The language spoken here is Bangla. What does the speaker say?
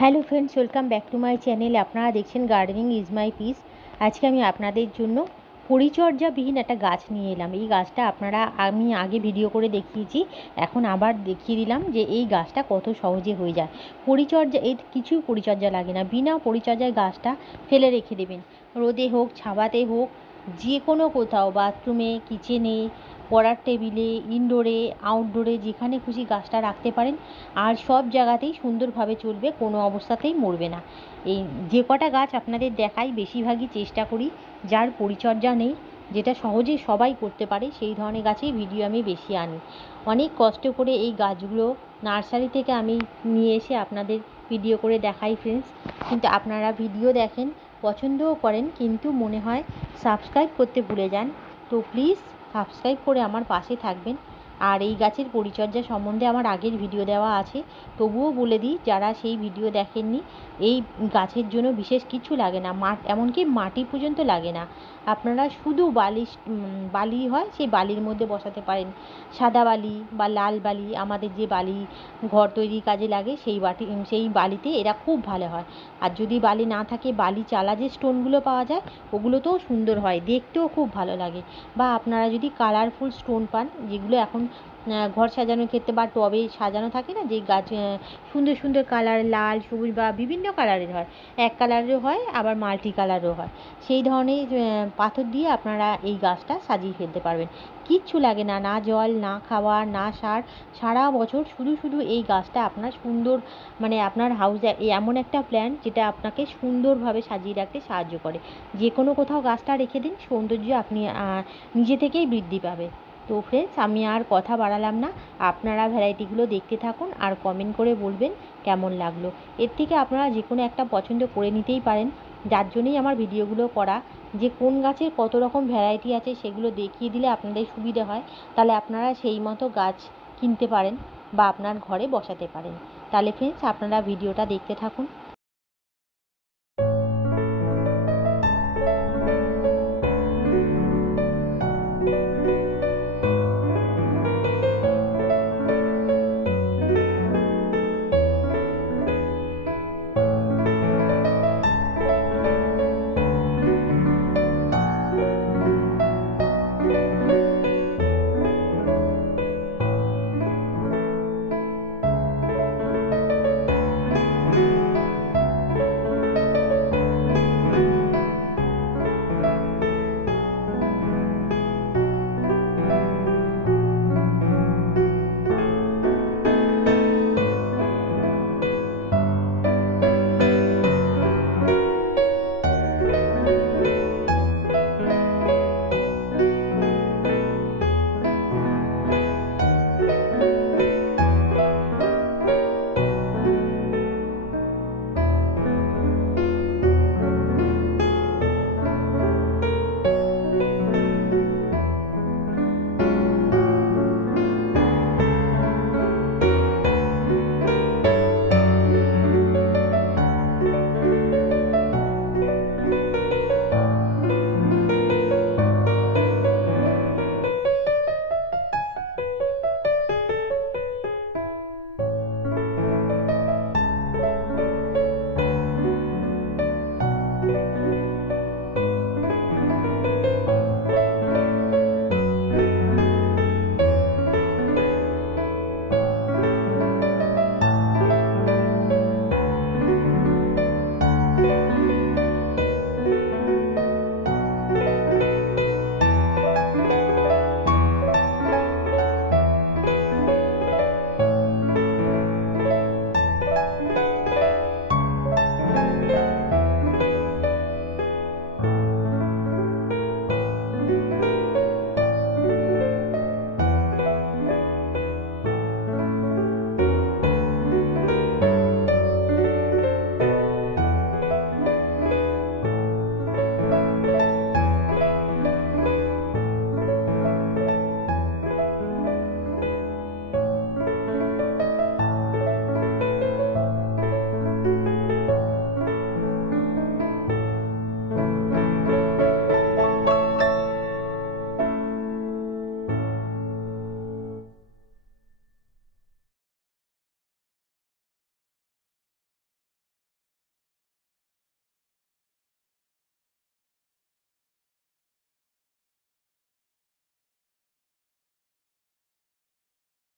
Hello friends, welcome back to my channel. আপনারা দেখছেন গার্ডেনিং ইজ মাই পিস। আজকে আমি আপনাদের জন্য পরিচর্যাবিহীন একটা গাছ নিয়ে এলাম। এই গাছটা আমি আগে ভিডিও করে দেখিয়েছি, এখন আবার দেখিয়ে দিলাম যে এই গাছটা কত সহজে হয়ে যায়। এর কিছুই পরিচর্যা লাগে না, বিনা পরিচর্যায় গাছটা ফেলে রেখে দেবেন। রোদে হোক, ছাবাতে হোক, যে কোনো কোথাও, বাথরুমে, কিচেনে, পড়ার টেবিলে, ইনডোরে, আউটডোরে, যেখানে খুশি গাছটা রাখতে পারেন। আর সব জায়গাতেই সুন্দরভাবে চলবে, কোনো অবস্থাতেই মরবে না। এই যে কটা গাছ আপনাদের দেখাই, বেশিরভাগই চেষ্টা করি যার পরিচর্যা নেই, যেটা সহজেই সবাই করতে পারে, সেই ধরনের গাছেই ভিডিও আমি বেশি আনি। অনেক কষ্ট করে এই গাছগুলো নার্সারি থেকে আমি নিয়ে এসে আপনাদের ভিডিও করে দেখাই ফ্রেন্ডস। কিন্তু আপনারা ভিডিও দেখেন, পছন্দও করেন, কিন্তু মনে হয় সাবস্ক্রাইব করতে ভুলে যান। তো প্লিজ সাবস্ক্রাইব করে আমার পাশে থাকবেন। আর এই গাছের পরিচর্যা সম্বন্ধে আমার আগের ভিডিও দেওয়া আছে, তবুও বলে দিই যারা সেই ভিডিও দেখেননি। এই গাছের জন্য বিশেষ কিছু লাগে না, এমনকি মাটি পর্যন্ত লাগে না। আপনারা শুধু বালি হয়, সেই বালির মধ্যে বসাতে পারেন। সাদা বালি বা লাল বালি, আমাদের যে বালি ঘর তৈরির কাজে লাগে, সেই বালিতে এরা খুব ভালো হয়। আর যদি বালি না থাকে, বালি চালা যে স্টোনগুলো পাওয়া যায়, ওগুলোতেও সুন্দর হয়, দেখতেও খুব ভালো লাগে। বা আপনারা যদি কালারফুল স্টোন পান, যেগুলো এখন ঘর সাজানোর ক্ষেত্রে বা টবে সাজানো থাকে না, যে গাছ সুন্দর সুন্দর কালার, লাল, সবুজ বা বিভিন্ন কালারের হয়, এক কালারেরও হয়, আবার মাল্টি কালারও হয়, সেই ধরনের পাথর দিয়ে আপনারা এই গাছটা সাজিয়ে ফেলতে পারবেন। কিচ্ছু লাগে না, না জল, না খাবার, না সার। সারা বছর শুধু শুধু এই গাছটা আপনার সুন্দর, মানে আপনার হাউসে এমন একটা প্ল্যান্ট যেটা আপনাকে সুন্দরভাবে সাজিয়ে রাখতে সাহায্য করে। যে কোনো কোথাও গাছটা রেখে দিন, সৌন্দর্য আপনি নিজে থেকেই বৃদ্ধি পাবে। তো ফ্রেন্ডস, আমি আর কথা বাড়ালাম না, আপনারা ভ্যারাইটিগুলো দেখতে থাকুন আর কমেন্ট করে বলবেন কেমন লাগলো। এর থেকে আপনারা যে কোনো একটা পছন্দ করে নিতেই পারেন, যার জন্যই আমার ভিডিওগুলো করা, যে কোন গাছের কত রকম ভ্যারাইটি আছে সেগুলো দেখিয়ে দিলে আপনাদের সুবিধা হয়। তাহলে আপনারা সেই মতো গাছ কিনতে পারেন বা আপনার ঘরে বসাতে পারেন। তাহলে ফ্রেন্ডস, আপনারা ভিডিওটা দেখতে থাকুন।